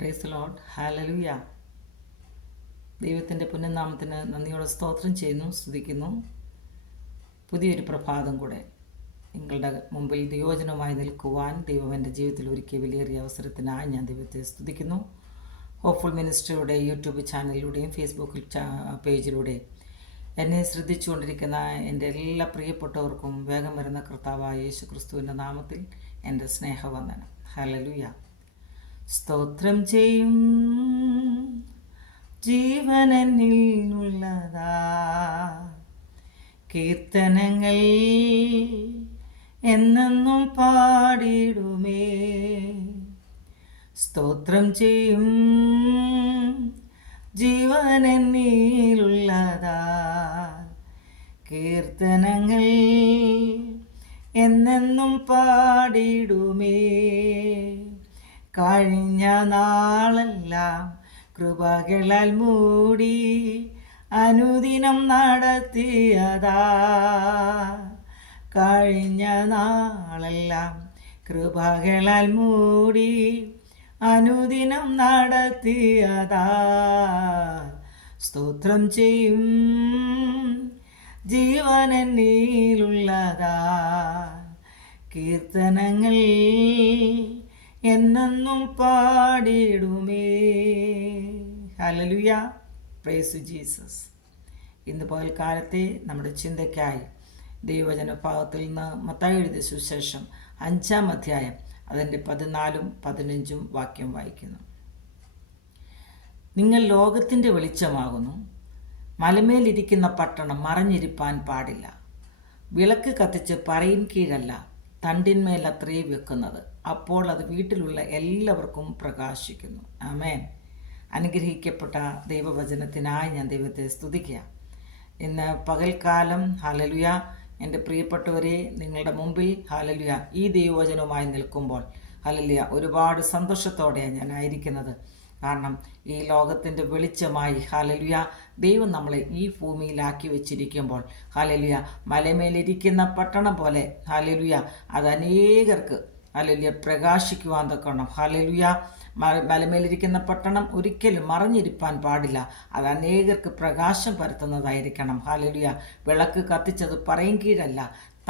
Praise Lord. Hallelujah. ദൈവത്തിൻ്റെ പുണ്യനാമത്തിന് നന്ദിയോടെ സ്തോത്രം ചെയ്യുന്നു, സ്തുതിക്കുന്നു. പുതിയൊരു പ്രഭാതം കൂടെ നിങ്ങളുടെ മുമ്പിൽ ദൈവവചനവുമായി നിൽക്കുവാൻ ദൈവം എൻ്റെ ജീവിതത്തിൽ ഒരുക്കിയ വിലയേറിയ അവസരത്തിനായി ഞാൻ ദൈവത്തെ സ്തുതിക്കുന്നു. ഹോപ്പ്ഫുൾ മിനിസ്ട്രിയുടെ യൂട്യൂബ് ചാനലിലൂടെയും ഫേസ്ബുക്കിൽ പേജിലൂടെയും എന്നെ ശ്രദ്ധിച്ചുകൊണ്ടിരിക്കുന്ന എൻ്റെ എല്ലാ പ്രിയപ്പെട്ടവർക്കും വേഗം വരുന്ന കർത്താവായ യേശു ക്രിസ്തുവിൻ്റെ നാമത്തിൽ എൻ്റെ സ്നേഹവന്ദനം. ഹല്ലേലൂയ. സ്തോത്രം ചെയ്യും ജീവനെന്നിൽ ഉള്ളതാ, കീർത്തനങ്ങൾ എന്നെന്നും പാടിടുമേ. സ്തോത്രം ചെയ്യും ജീവനെന്നിലുള്ളതാ, കീർത്തനങ്ങൾ എന്നെന്നും പാടിടുമേ. കഴിഞ്ഞ നാളെല്ലാം കൃപകളാൽ മൂടി അനുദിനം നടത്തിയതാ, കഴിഞ്ഞ നാളെല്ലാം കൃപകളാൽ മൂടി അനുദിനം നടത്തിയതാ. സ്തോത്രം ചെയ്യും ജീവനെന്നിലുള്ളതാ, കീർത്തനങ്ങൾ എന്നെന്നും പാടിടുമേ. ഹല്ലേലൂയ. Price Jesus. ഇന്ന് പകൽക്കാലത്തെ നമ്മുടെ ചിന്തയ്ക്കായി ദൈവവചന ഭാഗത്തിൽ നിന്ന് മത്തായി എഴുതിയ സുവിശേഷം 5-ാം അധ്യായം അതിൻ്റെ 14-ഉം 15-ഉം വാക്യം വായിക്കുന്നു. നിങ്ങൾ ലോകത്തിൻ്റെ വെളിച്ചമാകുന്നു. മലമേലിരിക്കുന്ന പട്ടണം മറഞ്ഞിരിപ്പാൻ പാടില്ല. വിളക്ക് കത്തിച്ച് പറയിൻ കീഴല്ല, തണ്ടിന്മേൽ അത്രേ വെക്കുന്നത്. അപ്പോൾ അത് വീട്ടിലുള്ള എല്ലാവർക്കും പ്രകാശിക്കുന്നു. ആമേൻ. അനുഗ്രഹിക്കപ്പെട്ട ദൈവവചനത്തിനായി ഞാൻ ദൈവത്തെ സ്തുതിക്കുക. ഇന്ന് പകൽക്കാലം ഹല്ലേലൂയ എൻ്റെ പ്രിയപ്പെട്ടവരെ നിങ്ങളുടെ മുമ്പിൽ ഹല്ലേലൂയ ഈ ദൈവവചനവുമായി നിൽക്കുമ്പോൾ ഹല്ലേലൂയ ഒരുപാട് സന്തോഷത്തോടെയാണ് ഞാൻ ആയിരിക്കുന്നത്. കാരണം ഈ ലോകത്തിൻ്റെ വെളിച്ചമായി ഹല്ലേലൂയ ദൈവം നമ്മളെ ഈ ഭൂമിയിലാക്കി വെച്ചിരിക്കുമ്പോൾ ഹല്ലേലൂയ മലമേലിരിക്കുന്ന പട്ടണം പോലെ ഹല്ലേലൂയ അത് അനേകർക്ക് ഹല്ലേലൂയ പ്രകാശിക്കുവാൻ തക്കണം. ഹല്ലേലൂയ മലമേലിരിക്കുന്ന പട്ടണം ഒരിക്കലും മറഞ്ഞിരിപ്പാൻ പാടില്ല. അത് അനേകർക്ക് പ്രകാശം പരത്തുന്നതായിരിക്കണം. ഹല്ലേലൂയ വിളക്ക് കത്തിച്ചത് പറയും കീഴല്ല,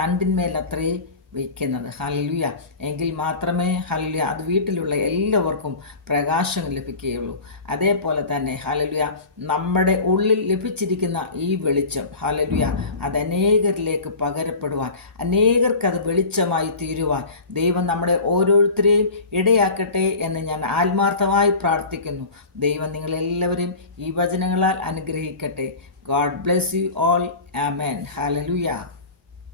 തണ്ടിന്മേൽ അത്രേ വയ്ക്കുന്നത്. ഹല്ലേലൂയ എങ്കിൽ മാത്രമേ ഹല്ലേലൂയ അത് വീട്ടിലുള്ള എല്ലാവർക്കും പ്രകാശം ലഭിക്കുകയുള്ളൂ. അതേപോലെ തന്നെ ഹല്ലേലൂയ നമ്മുടെ ഉള്ളിൽ ലഭിച്ചിരിക്കുന്ന ഈ വെളിച്ചം ഹല്ലേലൂയ അത് അനേകരിലേക്ക് പകരപ്പെടുവാൻ, അനേകർക്കത് വെളിച്ചമായി തീരുവാൻ ദൈവം നമ്മുടെ ഓരോരുത്തരെയും ഇടയാക്കട്ടെ എന്ന് ഞാൻ ആത്മാർത്ഥമായി പ്രാർത്ഥിക്കുന്നു. ദൈവം നിങ്ങളെല്ലാവരെയും ഈ വചനങ്ങളാൽ അനുഗ്രഹിക്കട്ടെ. God bless you all. Amen. Hallelujah.